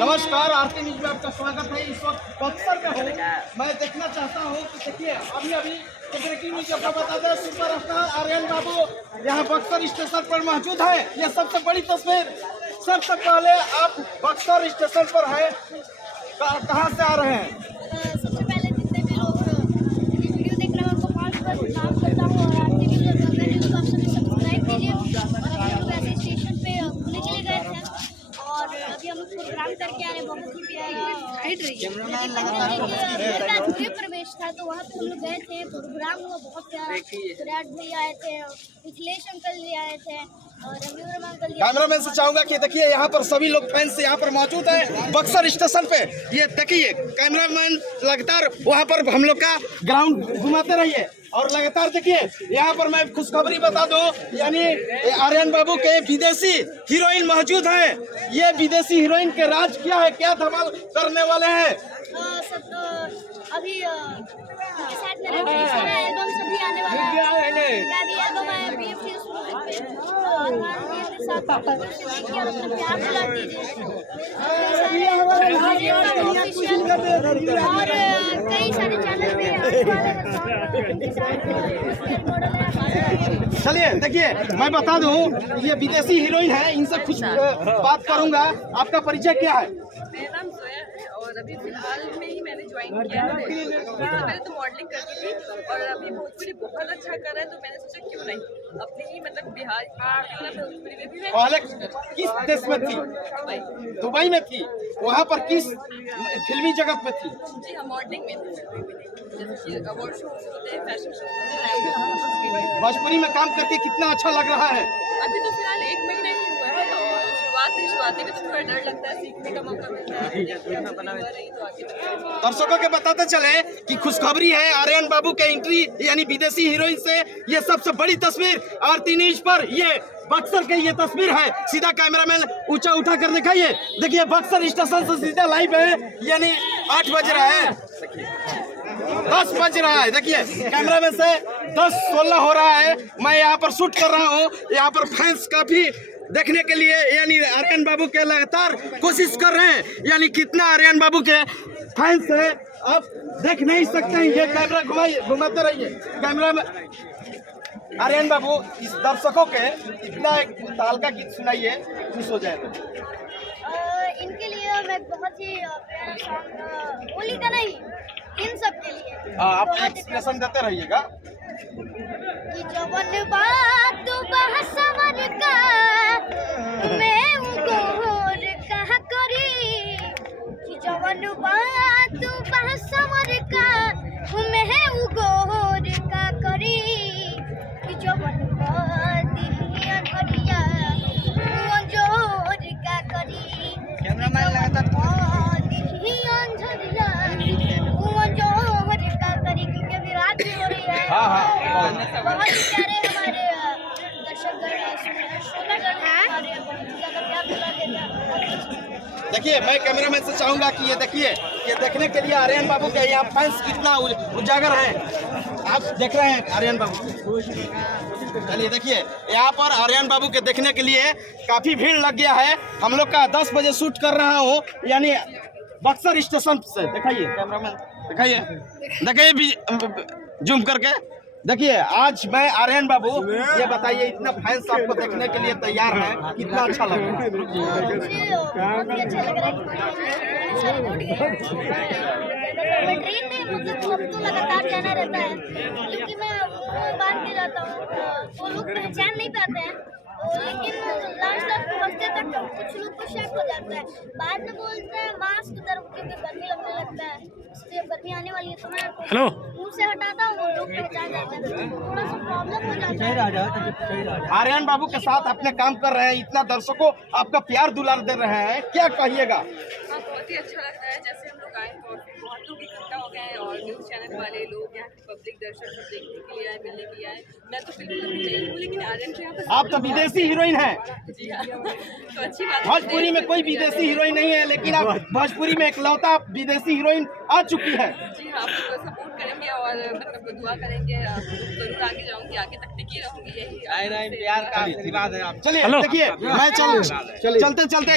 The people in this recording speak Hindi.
नमस्कार, आरती न्यूज में आपका स्वागत है। इस वक्त बक्सर में हूँ। मैं देखना चाहता हूँ कि देखिए अभी ब्रेकिंग न्यूज आपको बता दें, सुपरस्टार आर्यन बाबू यहाँ बक्सर स्टेशन पर मौजूद है। यह सबसे बड़ी तस्वीर। सबसे पहले आप बक्सर स्टेशन पर है, कहाँ से आ रहे हैं? सबसे पहले जितने भी लोग वीडियो देख रहे हैं उनको बहुत बहुत प्रणाम करता हूँ और आरती न्यूज और गंगा न्यूज को आप सभी सब्सक्राइब कीजिए। और अभी हम लोग ऐसे स्टेशन पे घूमने के लिए गए थे और अभी हम लोग प्रोग्राम करके आ रहे हैं। बहुत ही प्यारा गृह प्रवेश था तो वहाँ पे हम लोग गए थे। प्रोग्राम हुआ बहुत प्यारा। विराट भैया आए थे, मिथिलेश अंकल जी आए थे और रविवर्मा अंकल जी। कैमरामैन से चाहूंगा कि देखिए यहाँ पर सभी लोग फैंस यहाँ पर मौजूद है बक्सर स्टेशन पे। ये देखिए कैमरामैन लगातार वहाँ पर हम लोग का ग्राउंड घुमाते रहिए और लगातार देखिए यहाँ पर मैं खुशखबरी बता दूं, यानी आर्यन बाबू के विदेशी हीरोइन मौजूद है। ये विदेशी हीरोइन के राज क्या है, क्या धमाल करने वाले हैं? अभी उनके साथ मेरा कई सारे एल्बम सभी आने वाला है। उनका भी एल्बम है बीएफसी म्यूजिक पे और हमारे के साथ देखिए और अपना प्यार दिला दीजिए। और कई सारे चैनल पे आने वाले हैं। चलिए देखिए मैं बता दूं, ये विदेशी हीरोइन है, इनसे कुछ बात करूंगा। आपका परिचय क्या है? मेरा नाम जोया है और अभी फिलहाल में ही मैंने ज्वाइन किया है। पहले तो मॉडलिंग करती थी और अभी भोजपुरी बहुत अच्छा कर रहा है तो मैंने सोचा क्यों नहीं अपने ही मतलब बिहार भोजपुरी में भी मैं। पहले किस देश में थी? दुबई में थी। वहाँ पर किस फिल्मी जगत में थी? जी हाँ, मॉडलिंग में थी। अवार्ड शो होते हैं, फैशन शो होते हैं। भोजपुरी में काम करके कितना अच्छा लग रहा है? अभी तो फिलहाल 1 महीना ही हुआ है और शुरुआती में तो थोड़ा डर लगता है, सीखने का मौका मिलता है। दर्शकों के बताते चले कि खुशखबरी है आर्यन बाबू के एंट्री यानी विदेशी हीरोइन से। ये सबसे बड़ी तस्वीर आरती न्यूज पर, ये बक्सर की ये तस्वीर है। सीधा कैमरामैन ऊंचा उठा कर दिखाइए। देखिए बक्सर स्टेशन से सीधा लाइव है, यानी 8 बज रहा है, 10 बज रहा है। देखिए कैमरामैन से 10:16 हो रहा है। मैं यहाँ पर शूट कर रहा हूँ। यहाँ पर फैंस काफी देखने के लिए यानी आर्यन बाबू के लगातार कोशिश कर रहे हैं। यानी कितना आर्यन बाबू के फैंस है आप देख नहीं सकते हैं। ये कैमरा घुमाते रहिए। कैमरा में आर्यन बाबू इस दर्शकों के इतना एक ताल गीत सुनाइए, खुश हो जाएगा। इनके लिए मैं बहुत ही प्यारा सॉन्ग, होली का नहीं, इन सब के लिए आप एक्सप्रेशन देते रहिएगा। कि जवन बात बहसमर का मैं गोर कहा करी, कि जवन बात बहसमर का मैं गोर का करी, कि जवन बात दिया करिया वो जोर का करी। कैमरामैन लगातार दिया अंधरिया वो जोर का करी, क्योंकि अभी रात भी हो रही है। बहुत ही प्यारे हमारे दर्शकगण हैं। देखिए मैं कैमरामैन से चाहूंगा कि ये देखिए, ये देखने के लिए आर्यन बाबू के यहाँ फैंस कितना उजागर है। आप देख रहे हैं आर्यन बाबू। चलिए देखिए यहाँ पर आर्यन बाबू के देखने के लिए काफी भीड़ लग गया है। हम लोग का 10 बजे शूट कर रहा हूँ, यानी बक्सर स्टेशन से। दिखाइए कैमरामैन, दिखाइए जूम करके। देखिए आज मैं आर्यन बाबू, ये बताइए इतना फैंस आपको देखने के लिए तैयार है, कितना अच्छा लग रहा है? ट्रेन में मुझे तो लगातार जाना रहता है क्योंकि मैं बांध के जाता हूँ तो लोग पहचान नहीं पाते हैं। लेकिन लास्ट पहुँचते तक कुछ लोग को शक हो जाता है, बाद में बोलते हैं मास्क दर्द क्योंकि गर्मी लगने लगता है, इसलिए गर्मी आने वाली है तो मैं मुँह से हटाता हूँ, लोग पहचान जाते हैं, थोड़ा सा प्रॉब्लम हो जाता है। आर्यन बाबू के साथ अपने काम कर रहे हैं, इतना दर्शकों आपका प्यार दुलार दे रहे हैं, क्या कहिएगा? हाँ, बहुत ही अच्छा लगता है। जैसे हम लोग आए और बहुत लोग इकट्ठा हो गए हैं और न्यूज़ चैनल वाले लोग, यहाँ के पब्लिक दर्शक सब देखने के लिए आए, मिलने के लिए आए। मैं तो बिल्कुल अभी नहीं हूँ, लेकिन आर्यन को यहाँ पर आप तो विदेशी हीरोइन हैं। जी हाँ, तो अच्छी बात है। भोजपुरी में कोई विदेशी हीरोइन नहीं है, लेकिन आप भोजपुरी में इकलौता विदेशी हीरोइन आ चुकी है। जी हाँ, आपको सपोर्ट करेंगे और मतलब दुआ करेंगे, जरूर आगे जाऊँगी, आगे तक टिकी रहूँगी। यही प्यार का आशीर्वाद है। आप चलिए देखिए मैं चलते